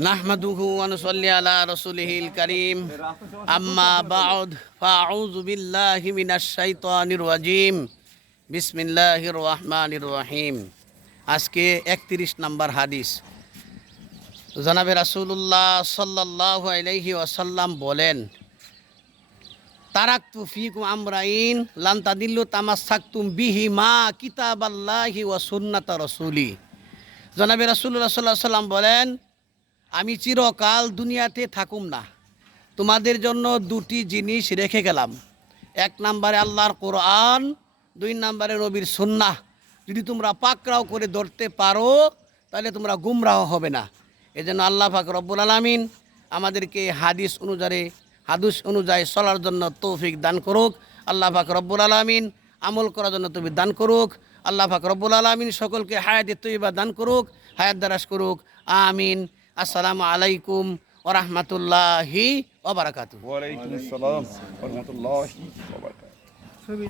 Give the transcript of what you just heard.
নাহমাদুহু ওয়া নুসাল্লি আলা রাসূলিহিল কারীম আম্মা বা'দ ফাআউযু বিল্লাহি মিনাশ শাইতানির রাজীম বিসমিল্লাহির রহমানির রহিম। আজকে 31 নম্বর হাদিস। জনাবে রাসূলুল্লাহ সাল্লাল্লাহু আলাইহি ওয়াসাল্লাম বলেন, তারাকতু ফীকুম আমরাইন লান তাদিল্লু তামাসসাকতুম বিহিমা কিতাবাল্লাহি ওয়া সুন্নাতা রাসূলি। জনাবে রাসূলুল্লাহ সাল্লাল্লাহু আলাইহি ওয়াসাল্লাম বলেন, আমি চিরকাল দুনিয়াতে থাকুম না, তোমাদের জন্য দুটি জিনিস রেখে গেলাম। এক নম্বরে আল্লাহর কোরআন, দুই নম্বরে নবীর সুন্নাহ। যদি তোমরা পাকড়াও করে ধরতে পারো তাহলে তোমরা গুমরাহ হবে না। এজন্য আল্লাহ পাক রব্বুল আলামিন আমাদেরকে হাদিস অনুযায়ী চলার জন্য তৌফিক দান করুক। আল্লাহ পাক রব্বুল আলামিন আমল করার জন্য তৌফিক দান করুক। আল্লাহ পাক রব্বুল আলামিন সকলকে হায়াতে তৈয়বা দান করুক, হায়াত দারাজ করুক। আমিন। আসসালামু আলাইকুম ওয়া রাহমাতুল্লাহি ওয়া বারাকাতুহু। ওয়ালাইকুম আসসালাম ওয়া রাহমাতুল্লাহি ওয়া বারাকাতুহু।